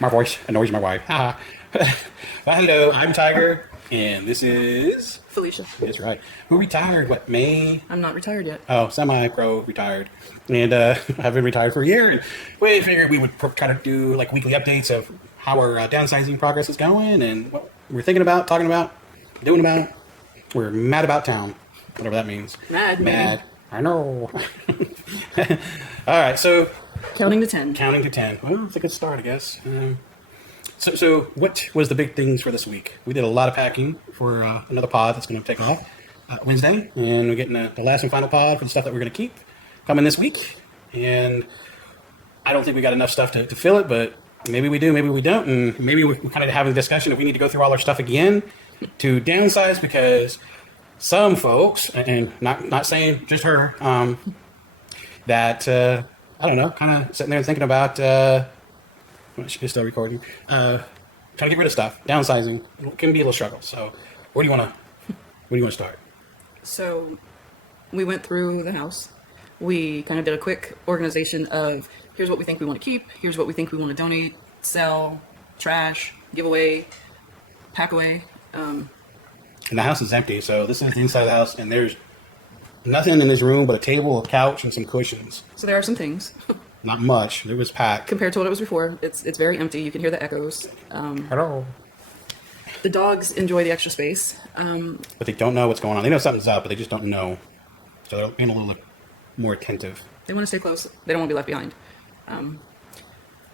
My voice annoys my wife. Haha. Hello, I'm Tiger, and this is... Felicia. That's right. Who retired? What, May? I'm not retired yet. Oh, semi-pro retired. And I've been retired for a year. And we figured we would try to do like weekly updates of how our downsizing progress is going and what we're thinking about, talking about, doing about it. We're mad about town, whatever that means. Mad. I know. All right, so... Counting to 10. Counting to 10. Well, it's a good start, I guess. So what was the big things for this week? We did a lot of packing for another pod that's going to take off Wednesday. And we're getting the last and final pod for the stuff that we're going to keep coming this week. And I don't think we got enough stuff to fill it, but maybe we do, maybe we don't. And maybe we're kind of having a discussion if we need to go through all our stuff again to downsize, because some folks, and not saying just her, that... I don't know, kind of sitting there and thinking about, she's still recording, trying to get rid of stuff, downsizing. It can be a little struggle. So where do you want to start? So we went through the house. We kind of did a quick organization of here's what we think we want to keep. Here's what we think we want to donate, sell, trash, give away, pack away. And the house is empty. So this is the inside of the house, and there's nothing in this room but a table, a couch, and some cushions. So there are some things. Not much. It was packed. Compared to what it was before, it's very empty. You can hear the echoes. Hello. The dogs enjoy the extra space. But they don't know what's going on. They know something's up, but they just don't know. So they're being a little more attentive. They want to stay close. They don't want to be left behind.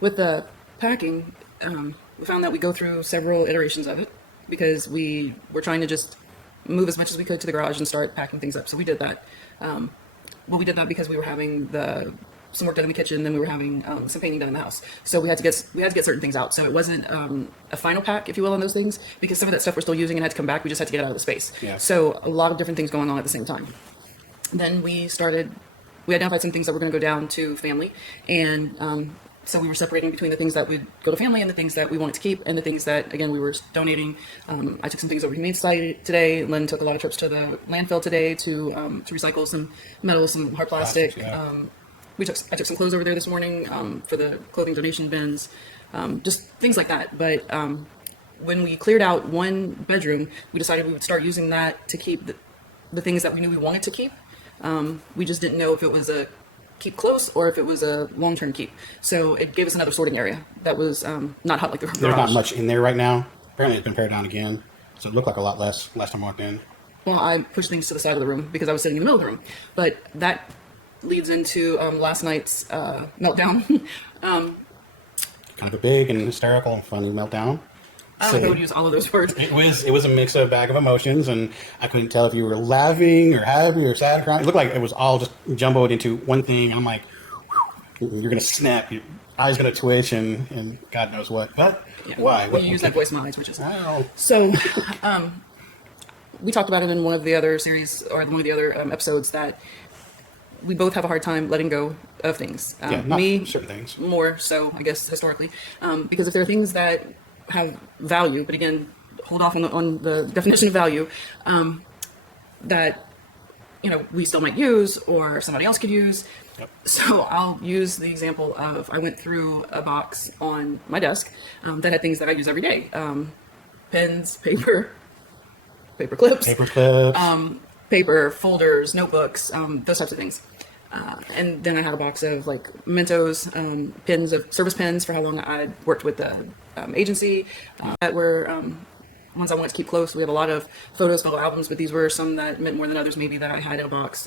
With the packing, we found that we go through several iterations of it because we were trying to just move as much as we could to the garage and start packing things up. So we did that. We did that because we were having some work done in the kitchen, then we were having some painting done in the house. So we had to get certain things out. So it wasn't a final pack, if you will, on those things, because some of that stuff we're still using and had to come back. We just had to get it out of the space. Yeah. So a lot of different things going on at the same time. Then we identified some things that were going to go down to family, and so we were separating between the things that would go to family and the things that we wanted to keep and the things that, again, we were donating. I took some things over to Humane Society today. Len took a lot of trips to the landfill today to recycle some metal, some hard plastic. Yeah. I took some clothes over there this morning for the clothing donation bins, just things like that. But when we cleared out one bedroom, we decided we would start using that to keep the things that we knew we wanted to keep. We just didn't know if it was a keep close or if it was a long-term keep. So it gave us another sorting area that was not hot like the garage. There's not much in there right now. Apparently it's been pared down again. So it looked like a lot less last time I walked in. Well, I pushed things to the side of the room because I was sitting in the middle of the room. But that leads into last night's meltdown. Kind of a big and hysterical and funny meltdown. I don't know if I would use all of those words. It was a mix of a bag of emotions, and I couldn't tell if you were laughing or happy or sad or crying. It looked like it was all just jumbled into one thing. I'm like, you're going to snap, your eyes going to twitch, and God knows what. But Yeah. why? Well, you use that voice in my eyes, which is... Wow. So, we talked about it in one of the other series, or one of the other episodes, that we both have a hard time letting go of things. Not Me, certain things. more so, I guess, historically. Because if there are things that have value, but again, hold off on the definition of value, that, we still might use or somebody else could use. Yep. So I'll use the example of, I went through a box on my desk that had things that I use every day. Pens, paperclips, paper, folders, notebooks, those types of things. And then I had a box of like mementos, pins of service pins for how long I'd worked with the agency that were ones I wanted to keep close. We have a lot of photos, photo albums, but these were some that meant more than others maybe that I had in a box.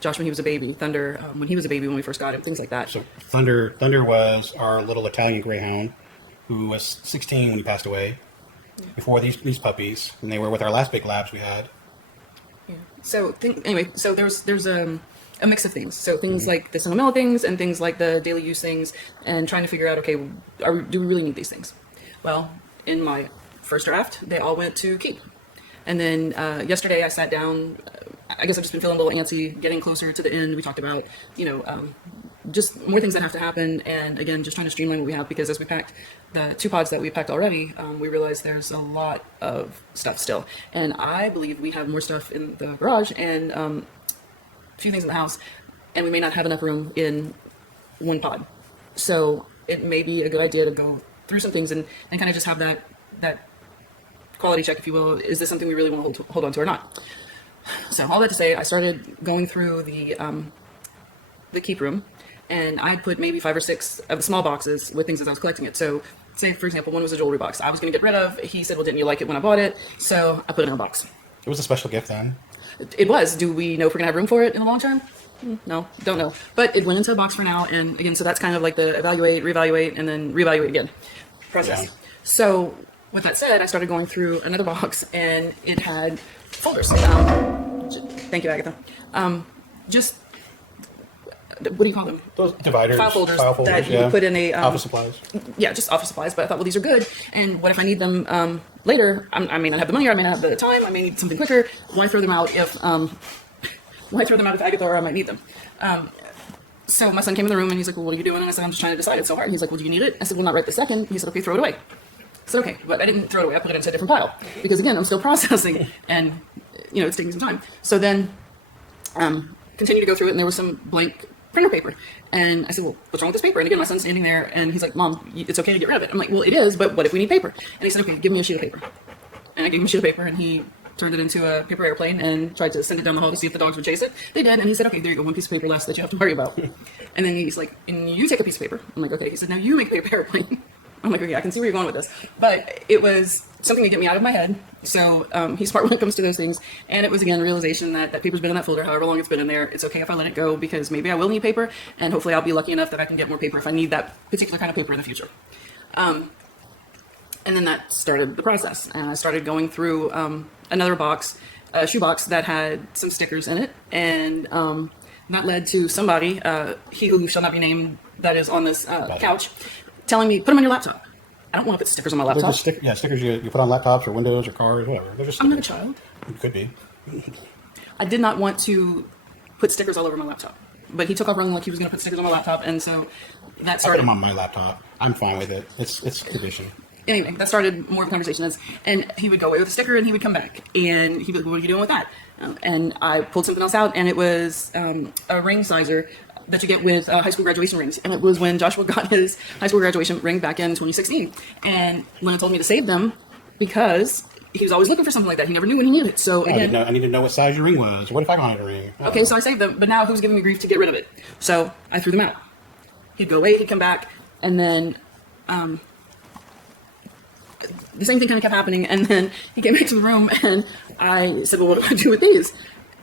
Josh when he was a baby, Thunder when he was a baby when we first got him, things like that. So Thunder was our little Italian greyhound who was 16 when he passed away. Before these puppies, and they were with our last big labs we had. Yeah. So so there's a mix of things. So things like the sentimental things and things like the daily use things, and trying to figure out, okay, do we really need these things? Well, in my first draft, they all went to keep. And then yesterday I sat down. I guess I've just been feeling a little antsy, getting closer to the end. We talked about, just more things that have to happen. And again, just trying to streamline what we have, because as we packed the 2 pods that we packed already, we realized there's a lot of stuff still. And I believe we have more stuff in the garage and a few things in the house, and we may not have enough room in one pod. So it may be a good idea to go through some things and kind of just have that quality check, if you will. Is this something we really want to hold on to or not? So all that to say, I started going through the keep room, and I put maybe 5 or 6 of the small boxes with things as I was collecting it. So say, for example, one was a jewelry box I was going to get rid of. He said, well, didn't you like it when I bought it? So I put it in a box. It was a special gift then. It was. Do we know if we're going to have room for it in the long term? No, don't know. But it went into a box for now. And again, so that's kind of like the evaluate, reevaluate, and then reevaluate again process. Yeah. So with that said, I started going through another box, and it had folders. Thank you, Agatha. Just, what do you call them? Those dividers. File folders that you put in a... office supplies. Yeah, just office supplies. But I thought, well, these are good. And what if I need them later? I may not have the money, or I may not have the time. I may need something quicker. Why throw them out if... why throw them out if Agatha or I might need them? So my son came in the room, and he's like, well, what are you doing? And I said, I'm just trying to decide. It's so hard. He's like, well, do you need it? I said, well, not right this second. He said, okay, throw it away. I said, okay, but I didn't throw it away. I put it into a different pile because, again, I'm still processing, and it's taking some time. So then, continue to go through it, and there was some blank printer paper, and I said, well, what's wrong with this paper? And again, my son's standing there, and he's like, Mom, it's okay to get rid of it. I'm like, well, it is, but what if we need paper? And he said, okay, give me a sheet of paper. And I gave him a sheet of paper, and he turned it into a paper airplane and tried to send it down the hall to see if the dogs would chase it. They did, and he said, okay, there you go, one piece of paper less that you have to worry about. And then he's like, and you take a piece of paper. I'm like, okay. He said, now you make a paper airplane. I'm like, okay, I can see where you're going with this. But it was something to get me out of my head. So he's smart when it comes to those things. And it was, again, realization that paper's been in that folder however long it's been in there. It's okay if I let it go because maybe I will need paper. And hopefully I'll be lucky enough that I can get more paper if I need that particular kind of paper in the future. And then that started the process. And I started going through another box, a shoebox that had some stickers in it. And that led to somebody, he who shall not be named, that is on this couch, telling me, put them on your laptop. I don't want to put stickers on my laptop. Stickers you put on laptops or windows or cars, whatever. They're just I'm not a child. You could be. I did not want to put stickers all over my laptop. But he took off running like he was going to put stickers on my laptop, and so that started... I put them on my laptop. I'm fine with it. It's tradition. Anyway, that started more of a conversation. And he would go away with a sticker, and he would come back. And he'd be like, what are you doing with that? And I pulled something else out, and it was a ring sizer that you get with high school graduation rings. And it was when Joshua got his high school graduation ring back in 2016. And Lena told me to save them because he was always looking for something like that. He never knew when he needed it. So again, I need to know what size your ring was. What if I wanted a ring? Okay, so I saved them, but now who's giving me grief to get rid of it? So I threw them out. He'd go away, he'd come back, and then the same thing kind of kept happening. And then he came back to the room, and I said, well, what do I do with these?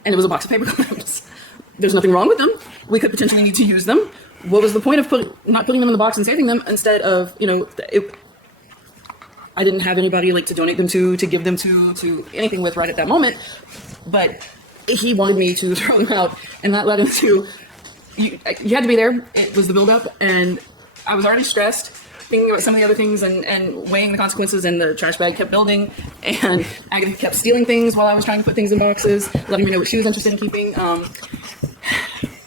And it was a box of paperclips. There's nothing wrong with them. We could potentially need to use them. What was the point of not putting them in the box and saving them instead of, I didn't have anybody like to donate them to give them to anything with right at that moment. But he wanted me to throw them out, and that led into, you had to be there. It was the buildup, and I was already stressed, thinking about some of the other things and weighing the consequences, and the trash bag kept building, and Agatha kept stealing things while I was trying to put things in boxes, letting me know what she was interested in keeping.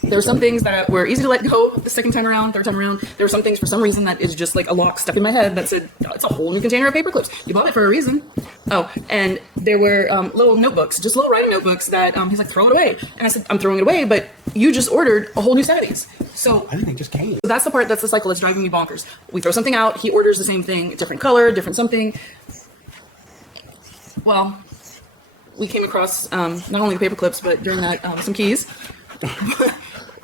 There were some things that were easy to let go the second time around, third time around. There were some things for some reason that is just like a lock stuck in my head that said, oh, it's a whole new container of paper clips. You bought it for a reason. Oh, and there were little notebooks, just little writing notebooks that he's like, throw it away. And I said, I'm throwing it away, but you just ordered a whole new set of these. So I think they just came. So that's the part, that's the cycle that's driving me bonkers. We throw something out, he orders the same thing, different color, different something. Well, we came across not only the paper clips, but during that, some keys.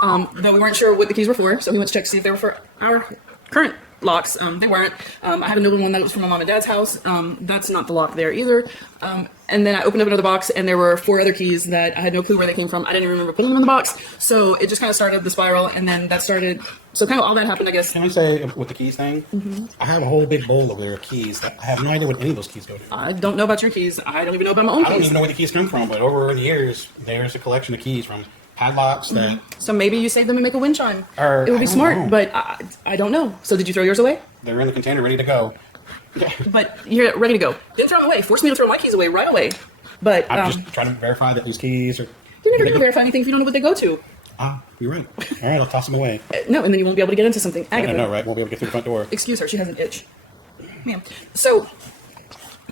Though we weren't sure what the keys were for, so we went to check to see if they were for our current locks. They weren't. I have another one that was from my mom and dad's house. That's not the lock there either. And then I opened up another box, and there were 4 other keys that I had no clue where they came from. I didn't even remember putting them in the box. So it just kind of started the spiral, and then that started. So kind of all that happened, I guess. Can I say with the keys thing? Mm-hmm. I have a whole big bowl over there of keys that I have no idea what any of those keys go to. I don't know about your keys. I don't even know about my own keys. I don't even know where the keys come from, but over the years, there's a collection of keys from padlocks that... So maybe you save them and make a wind chime. It would be smart, but I don't know. So did you throw yours away? They're in the container ready to go. But you're ready to go. Didn't throw them away. Forced me to throw my keys away right away. But I'm just trying to verify that these keys are... You're never going to verify anything if you don't know what they go to. You're right. All right, I'll toss them away. No, and then you won't be able to get into something. Agatha. I know, right? Won't be able to get through the front door. Excuse her. She has an itch. Yeah. So...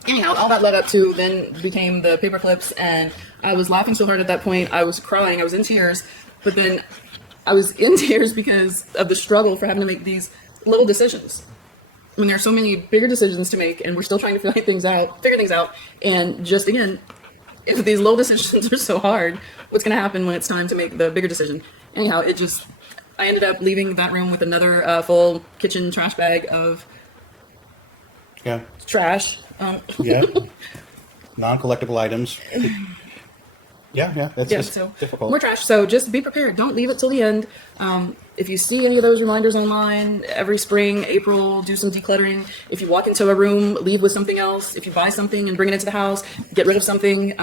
Anyhow, all that led up to then became the paper clips, and I was laughing so hard at that point. I was crying. I was in tears. But then I was in tears because of the struggle for having to make these little decisions. when there are so many bigger decisions to make, and we're still trying to figure things out, and just again, if these little decisions are so hard, what's going to happen when it's time to make the bigger decision? Anyhow, I ended up leaving that room with another full kitchen trash bag of trash. Yeah. Non-collectible items. That's just difficult. More trash. So just be prepared. Don't leave it till the end. If you see any of those reminders online, every spring, April, do some decluttering. If you walk into a room, leave with something else. If you buy something and bring it into the house, get rid of something.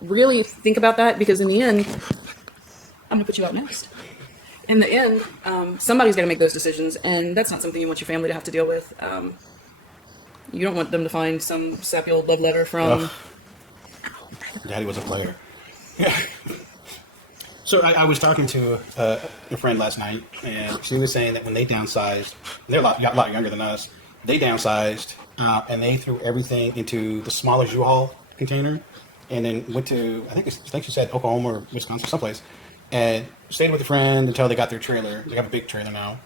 Really think about that, because in the end, I'm going to put you out next. In the end, somebody's got to make those decisions, and that's not something you want your family to have to deal with. You don't want them to find some sappy old love letter from... Daddy was a player. Yeah. So I was talking to a friend last night, and she was saying that when they downsized, they're a lot younger than us, they downsized, and they threw everything into the smallest U-Haul container, and then went to, I think she said Oklahoma or Wisconsin, someplace, and stayed with a friend until they got their trailer. They have a big trailer now.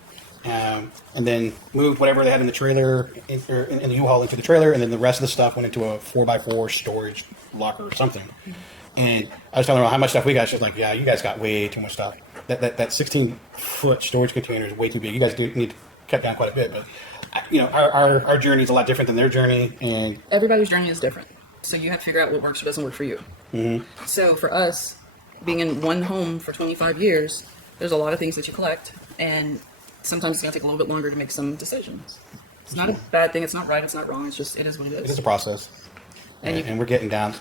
And then moved whatever they had in the trailer, in the U-Haul into the trailer, and then the rest of the stuff went into a 4x4 storage locker or something. And I was telling her how much stuff we got. She's like, yeah, you guys got way too much stuff. That 16-foot storage container is way too big. You guys do need to cut down quite a bit. But, our journey is a lot different than their journey. And everybody's journey is different. So you have to figure out what works or doesn't work for you. Mm-hmm. So for us, being in one home for 25 years, there's a lot of things that you collect. And sometimes it's going to take a little bit longer to make some decisions. It's not a bad thing. It's not right. It's not wrong. It is what it is. It is a process. And we're getting down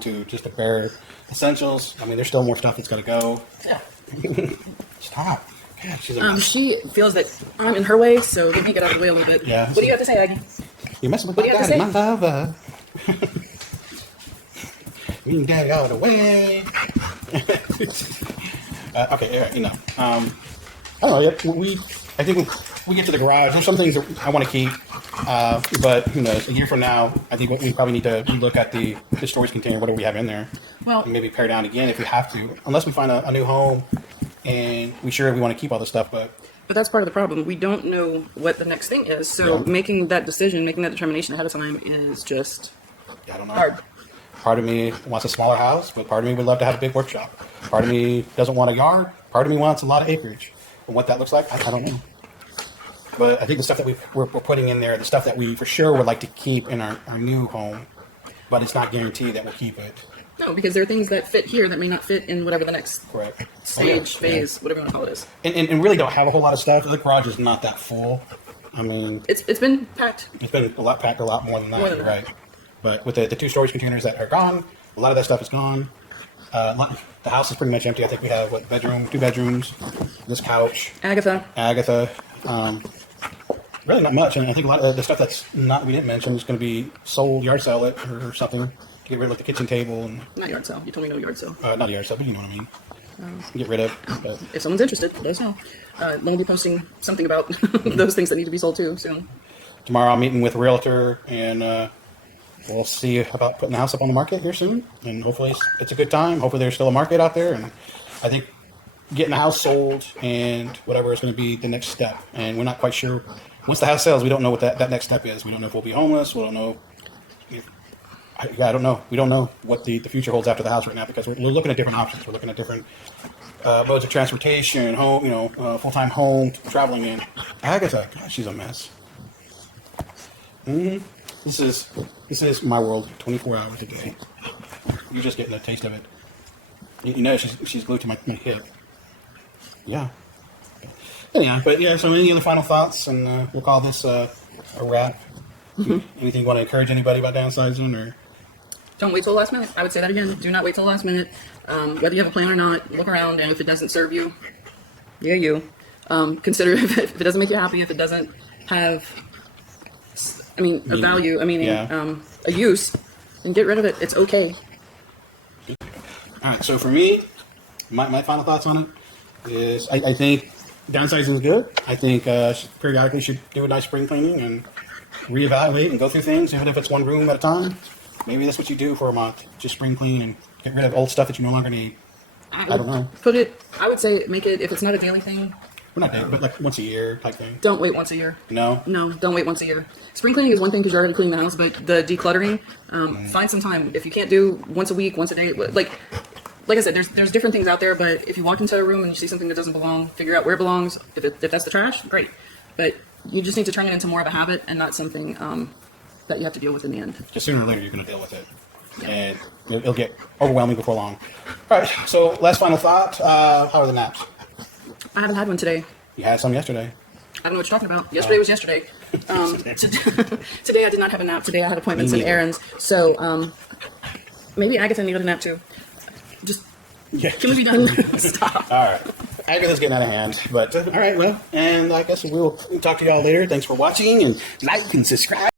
to just the bare essentials. I mean, there's still more stuff that's got to go. Yeah. Stop. Yeah, she feels that I'm in her way, so let me get out of the way a little bit. Yeah. What do you have to say, Aggie? You're messing with my daddy, my lover. We can get out of the way. Okay, I don't know. I think when we get to the garage, there's some things that I want to keep, but who knows? A year from now, I think we probably need to look at the storage container, whatever we have in there, and maybe pare down again if we have to, unless we find a new home and we want to keep all this stuff. But that's part of the problem. We don't know what the next thing is, so making that decision, making that determination ahead of time is just I don't know. hard. Part of me wants a smaller house, but part of me would love to have a big workshop. Part of me doesn't want a yard. Part of me wants a lot of acreage. And what that looks like, I don't know. But I think the stuff that we're putting in there, the stuff that we for sure would like to keep in our new home, but it's not guaranteed that we'll keep it. No, because there are things that fit here that may not fit in whatever the next stage, phase, whatever you want to call it is. And really don't have a whole lot of stuff. The garage is not that full. I mean... It's been packed. It's been packed a lot more than that, right? But with the two storage containers that are gone, a lot of that stuff is gone. The house is pretty much empty. I think we have, two bedrooms, this couch. Agatha. Really not much. And I think a lot of the stuff we didn't mention is going to be sold, yard sale it or something. To get rid of the kitchen table. And not yard sale. You told me no yard sale. Not a yard sale, but you know what I mean. Get rid of. But if someone's interested, let us know. We'll be posting something about those things that need to be sold too soon. Tomorrow I'm meeting with a realtor, and we'll see about putting the house up on the market here soon. And hopefully it's a good time. Hopefully there's still a market out there. And I think getting the house sold and whatever is going to be the next step. And we're not quite sure. Once the house sells, we don't know what that next step is. We don't know if we'll be homeless. We don't know. I don't know. We don't know what the future holds after the house right now, because we're looking at different options. We're looking at different modes of transportation, home, full-time home, traveling in. Agatha, gosh, she's a mess. Mm-hmm. This is my world, 24 hours a day. You're just getting a taste of it. She's glued to my hip. Yeah. Anyhow, so any other final thoughts, and we'll call this a wrap. Mm-hmm. Anything you want to encourage anybody about downsizing, or? Don't wait till the last minute. I would say that again. Do not wait till the last minute. Whether you have a plan or not, look around, and if it doesn't serve you, consider if it doesn't make you happy, if it doesn't have, a value, a use, and get rid of it. It's okay. All right. So for me, my final thoughts on it is I think downsizing is good. I think periodically should do a nice spring cleaning and reevaluate and go through things, even if it's one room at a time. Maybe that's what you do for a month. Just spring clean and get rid of old stuff that you no longer need. I don't know. I would say make it, if it's not a daily thing, We're not dating, but like once a year type thing. Don't wait once a year. No? No, don't wait once a year. Spring cleaning is one thing because you're already cleaning the house, but the decluttering, find some time. If you can't do once a week, once a day, like I said, there's different things out there, but if you walk into a room and you see something that doesn't belong, figure out where it belongs. If that's the trash, great. But you just need to turn it into more of a habit and not something that you have to deal with in the end. Just sooner or later you're going to deal with it. Yeah. And it'll get overwhelming before long. All right, so last final thought. How are the naps? I haven't had one today. You had some yesterday. I don't know what you're talking about. Yesterday was yesterday. Today I did not have a nap. Today I had appointments and errands. So maybe Agatha needed a nap too. Just can we be done? Stop. All right. Agatha's getting out of hand. But all right, well, and I guess we'll talk to y'all later. Thanks for watching, and like and subscribe.